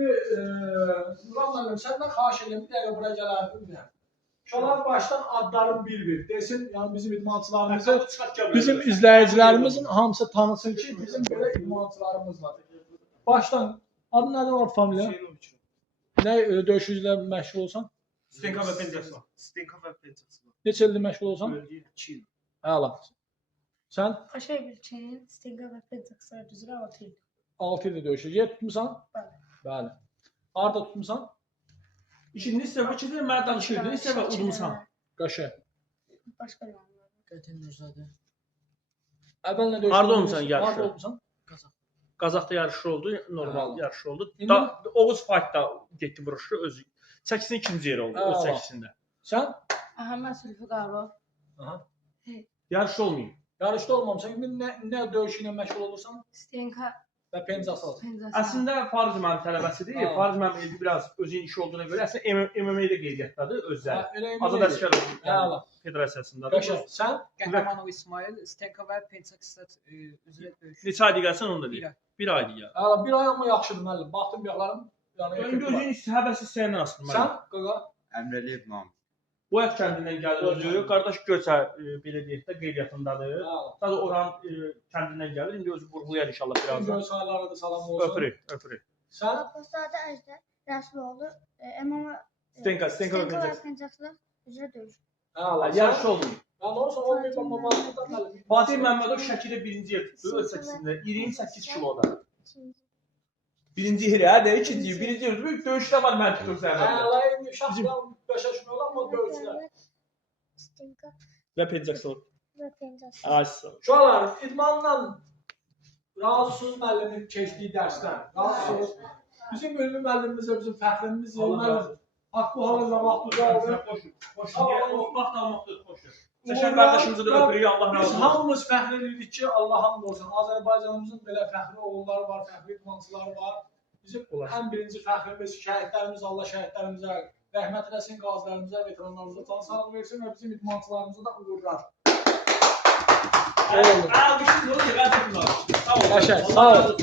Nurhan müəllim, səndən xahiş edirəm, bir dəqiqə buraya gələrdim. Şolar başdan adlarım bir-bir desin, yəni bizim idmançılarımızı, bizim izləyicilərimizin hamısı tanısın ki, bizim belə idmançılarımız var. Başdan, adı nədir var familiya? Nə döyüşücülə məşğul olsan? Stenka və Pencaksla. Stenka və Pencaksla. Neçə ildir məşğul olsan? 2 il. Əla. Sən? Aşağı Bilçin, Stenka və Pencaksla üzrə 6 il. 6 ildir döyüşücü. Yer tutmusan? Bəli. Bəli. Harada tutmusan? İkinci səvə keçir, mənə danışırdı. Ne səvə udmusan? Qaşa. Başqa yanlar. Qətən Nurzadə. Əvvəl nə döyüşdün? Harda olmusan yarışı? Harda olmusan? Qazaxda yarışı oldu, normal yarışı oldu. İndi... Oğuz fightda getdi vuruşdu özü. 8-in ikinci yeri oldu öz 8-sində. Sən? Əhəməd Zülfüqarov. Aha. Yarış olmayıb. Yarışda olmamısan. İndi nə döyüşü ilə məşğul olursan? Stenka Və Pencaksla. Əslində Fariz mənim tələbəsidir. Fariz mənim biraz özünün işi olduğuna görə əslində MMA-də qeydiyyatdadır özləri. Azad Əsgərlər Federasiyasındadır. Qəşəng. Sən? Qəhrəmanov İsmail, Stenka və Pencaksla üzrə döyüş. Neçə aydır gəlsən onu da deyir. 1 aydır gəl. Əla, bir ay amma yaxşıdır müəllim. Baxdım yaxlarım. İndi özünün həvəsi istəyəndən asılır. Sən? Qaqa? Əmrəliyev nam. Bu ev kəndindən gəlir özü. Qardaş Göçər belə deyək də qeydiyyatındadır. Daha oran kəndindən gəlir. İndi özü vurğulayar inşallah birazdan. Göçərlərə də salam olsun. Öpürük. Sən? Apostadə Əjdər Rəsuloğlu MMA Stenka və Pencaksla üzrə döyüş. Əla. Yarış olmuyor. Ya olsa olmayıb amma Fatih müəllim. Fatih Məmmədov Şəkidə 1-ci yer tutdu öz 8-sində. 28 kiloda. Birinci yeri, hə də ikinci, birinci yeri tutdu. Döyüşdə var mən tutur sənə. Əla, indi şahsdan başa düşmürlər amma döyüşlər. Stenka Və Pencaksla. və Pencaksla. Aysa. Uşaqlar, idmanla razısınız müəllimin keçdiyi dərsdən. Razısınız. Bizim ülvi müəllimimiz bizim fəxrimizdir. Müəllim, haqqı halınla vaxt uzaldı. Xoş vaxt almaqdır, xoşdur. Təşəkkür qardaşımızı da öpürük, Allah razı olsun. Biz hamımız fəxr edirik ki, Allah hamd olsun. Azərbaycanımızın belə fəxri oğulları var, fəxri idmançıları var. Bizim ən birinci fəxrimiz şəhidlərimiz, Allah şəhidlərimizə rəhmət eləsin, qazilərimizə, veteranlarımıza can sağlıq versin və bizim idmançılarımıza da uğurlar. Alqışlıq olur ki, qardaşımlar. Sağ olun. Sağ olun.